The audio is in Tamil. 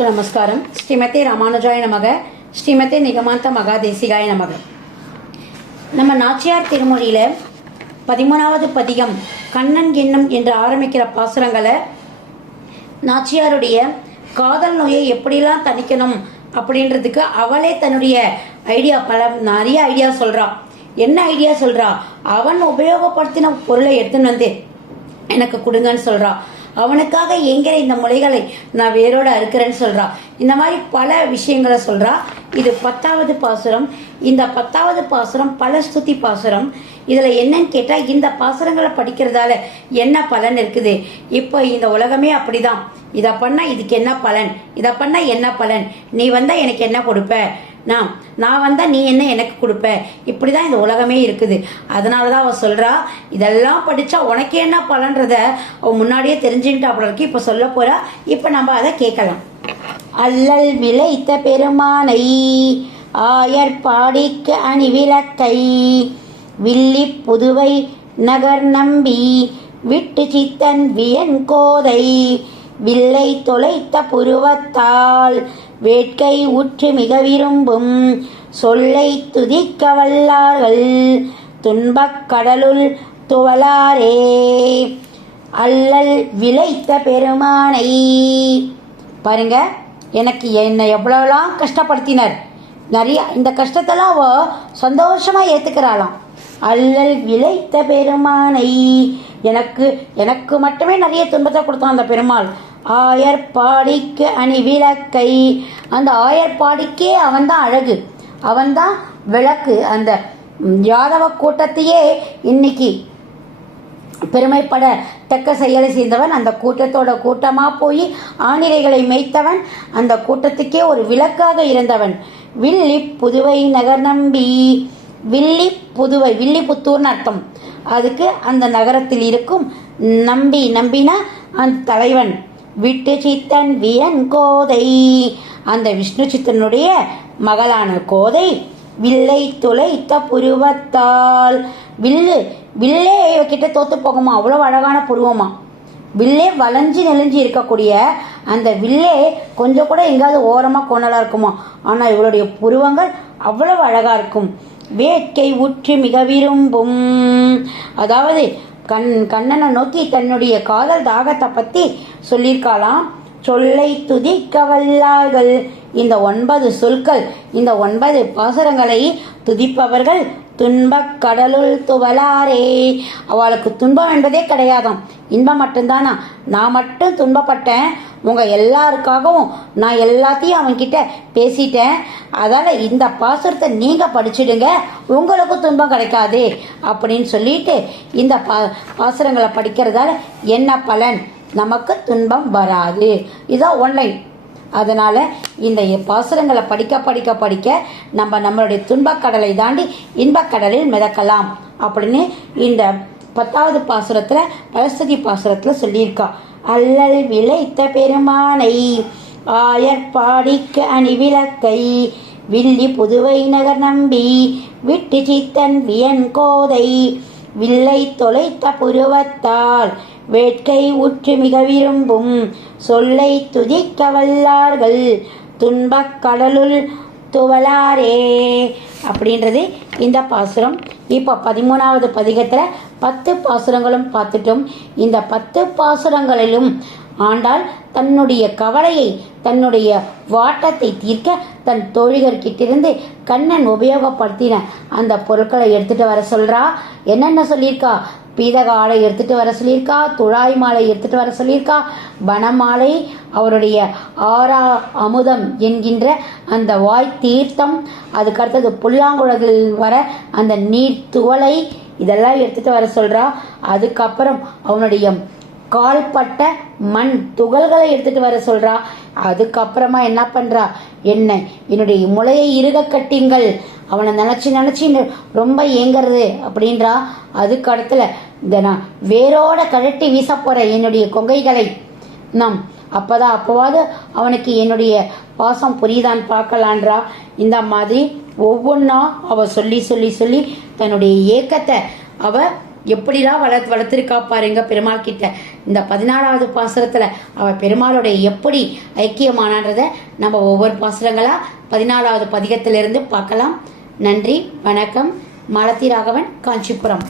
எல்லோருக்கும் நமஸ்காரம். ஸ்ரீமதி ராமானுஜாய நமக, ஸ்ரீமதி நிகமாந்த மகாதேசிகாய நமக. நம்ம நாச்சியார் திருமொழியில் 13வது பதிகம் கண்ணன் எண்ணம் என்று ஆரம்பிக்கிற பாசுரங்களை நாச்சியாருடைய காதல் நோயை எப்படிலாம் தணிக்கணும் அப்படின்றதுக்கு அவளே தன்னுடைய நிறைய ஐடியா சொல்கிறா. என்ன ஐடியா சொல்கிறா? அவன் உபயோகப்படுத்தின பொருளை எடுத்துன்னு வந்து எனக்கு கொடுங்கன்னு சொல்கிறா. அவனுக்காக என்கிற இந்த முளைகளை நான் வேரோட அறுக்கிறேன்னு சொல்றா. இந்த மாதிரி பல விஷயங்களை சொல்றா. இது 10வது பாசுரம். இந்த 10வது பாசுரம் பல ஸ்துதி பாசுரம். இதுல என்னன்னு கேட்டா, இந்த பாசுரங்களை படிக்கிறதால என்ன பலன் இருக்குது? இப்போ இந்த உலகமே அப்படிதான். இதை பண்ணா இதுக்கு என்ன பலன், இதை பண்ணா என்ன பலன், நீ வந்தா எனக்கு என்ன கொடுப்ப, நான் வந்தா நீ என்ன எனக்கு கொடுப்ப, இப்படிதான் இந்த உலகமே இருக்குது. அதனாலதான் அவ சொல்றா, இதெல்லாம் படிச்சா உனக்கு என்ன பலன்றத அவ முன்னாடியே தெரிஞ்சுக்கிட்டா அப்படி இருக்கு. இப்ப சொல்ல போறா. இப்ப நம்ம அதை கேட்கலாம். அல்லல் விளைத்த பெருமானை ஆயர் பாடிக்கு அணிவிளக்கை வில்லி புதுவை நகர் நம்பி விட்டு சித்தன் வியன் கோதை வில்லை தொலைத்த புருவத்தால் வேட்கை உற்று மிக விரும்பும் சொல்லை துதிக்க வல்லார்கள் துன்பக் கடலுள் துவலாரே. அல்லல் விளைத்த பெருமானை பாருங்க, எனக்கு என்னை எவ்வளோலாம் கஷ்டப்படுத்தினர், நிறைய இந்த கஷ்டத்தெல்லாம் அவ சந்தோஷமா ஏத்துக்கிறாளாம். அல்லல் விளைத்த பெருமானை, எனக்கு மட்டுமே நிறைய துன்பத்தை கொடுத்தான் அந்த பெருமாள். ஆயர்பாடிக்கு அணி விளக்கை, அந்த ஆயர்பாடிக்கே அவன்தான் அழகு, அவன்தான் விளக்கு. அந்த யாதவ கூட்டத்தையே இன்னைக்கு பெருமைப்பட தக்க செயலை செய்தவன், அந்த கூட்டத்தோட கூட்டமா போய் ஆணிரைகளை மேய்த்தவன், அந்த கூட்டத்துக்கே ஒரு விளக்காக இருந்தவன். வில்லி புதுவை நகர் நம்பி, வில்லி புதுவை, வில்லி புத்தூர்னு அர்த்தம். அதுக்கு அந்த நகரத்தில் இருக்கும் நம்பினா அந்த தலைவன். விட்டு சித்தன் வியன் கோதை, அந்த விஷ்ணு சித்தனுடைய மகளான கோதை வில்லை துளைத்த புருவத்தால், வில்லே கிட்ட தோத்து போகுமா, அவ்வளவு அழகான புருவமா. வில்லே வளைஞ்சு நெளிஞ்சு இருக்கக்கூடிய அந்த வில்லே கொஞ்சம் கூட எங்காவது ஓரமா கோணலா இருக்குமா, ஆனா இவளுடைய புருவங்கள் அவ்வளவு அழகா இருக்கும். வேட்கை உற்று மிக விரும்பும், அதாவது கண்ணனை நோக்கி தன்னுடைய காதல் தாகத்தை பத்தி சொல்லியிருக்காளாம். சொல்லை துதிக்க வல்லார்கள், இந்த 9 சொற்கள், இந்த 9 பாசுரங்களை துதிப்பவர்கள் துன்பக் கடலுள் துவலாரே. அவளுக்கு துன்பம் என்பதே கிடையாதாம், இன்பம் மட்டும்தானா. நான் மட்டும் துன்பப்பட்டேன், உங்க எல்லாருக்காகவும் நான் எல்லாத்தையும் அவன்கிட்ட பேசிட்டேன், அதால இந்த பாசுரத்தை நீங்க படிச்சுடுங்க, உங்களுக்கு துன்பம் கிடைக்காது அப்படின்னு சொல்லிட்டு இந்த பாசுரங்களை படிக்கிறதால என்ன பலன், நமக்கு துன்பம் வராது. இதுதான் ஒன்லைன். அதனால இந்த பாசுரங்களை படிக்க நம்மளுடைய துன்பக்கடலை தாண்டி இன்பக்கடலில் மிதக்கலாம் அப்படின்னு இந்த 10வது பாசுரத்துல பரஸ்துதி பாசுரத்துல சொல்லியிருக்கா. அல்லல் விளைத்த பெருமானை ஆயர் பாடிக்கு அணி விளக்கை வில்லி புதுவை நகர் நம்பி விட்டு சித்தன் வியன் கோதை வில்லை தொலைத்த புருவத்தால் வேட்கை உற்று மிக விரும்பும் சொல்லை துதிக்க வல்லார்கள் துன்பக் கடலுள் துவலாரே அப்படின்றது இந்த பாசுரம். இப்போ 13வது பதிகத்தில் 10 பாசுரங்களும் பார்த்துட்டோம். இந்த 10 பாசுரங்களிலும் ஆண்டாள் தன்னுடைய கவலையை, தன்னுடைய வாட்டத்தை தீர்க்க தன் தோழிகர்கிட்டிருந்து கண்ணன் உபயோகப்படுத்தின அந்த பொருட்களை எடுத்துட்டு வர சொல்றா. என்னென்ன சொல்லியிருக்கா? பீதக ஆடை எடுத்துட்டு வர சொல்லியிருக்கா, துழாய் மாலை எடுத்துட்டு வர சொல்லியிருக்கா, வனமாலை, அவருடைய ஆரா அமுதம் என்கின்ற அந்த வாய் தீர்த்தம், அதுக்கடுத்தது புல்லாங்குழலில் வர அந்த நீர் துவலை, இதெல்லாம் எடுத்துட்டு வர சொல்றா. அதுக்கப்புறம் அவனுடைய கால்பட்ட மண் துகள்களை எடுத்துட்டு வர சொல்றா. அதுக்கப்புறமா என்ன பண்றா, என்னுடைய முளையை இறுக கட்டிங்கள், அவனை நினைச்சு ரொம்ப ஏங்கிறது அப்படின்றா. அதுக்கு அடுத்துல நான் வேரோட கழட்டி வீச போற என்னுடைய கொங்கைகளை அப்பவாது அவனுக்கு என்னுடைய பாசம் புரியுதான்னு பார்க்கலான்றா. இந்த மாதிரி ஒவ்வொன்றா அவ சொல்லி தன்னுடைய ஏக்கத்தை அவ எப்படிலாம் வளர்த்துருக்கா பாருங்க பெருமாள் கிட்ட. இந்த 16வது பாசுரத்தில் அவள் பெருமாளுடைய எப்படி ஐக்கியமானன்றதை நம்ம ஒவ்வொரு பாசுரங்களாக 14வது பதிகத்திலிருந்து பார்க்கலாம். நன்றி, வணக்கம். மாலதி ராகவன், காஞ்சிபுரம்.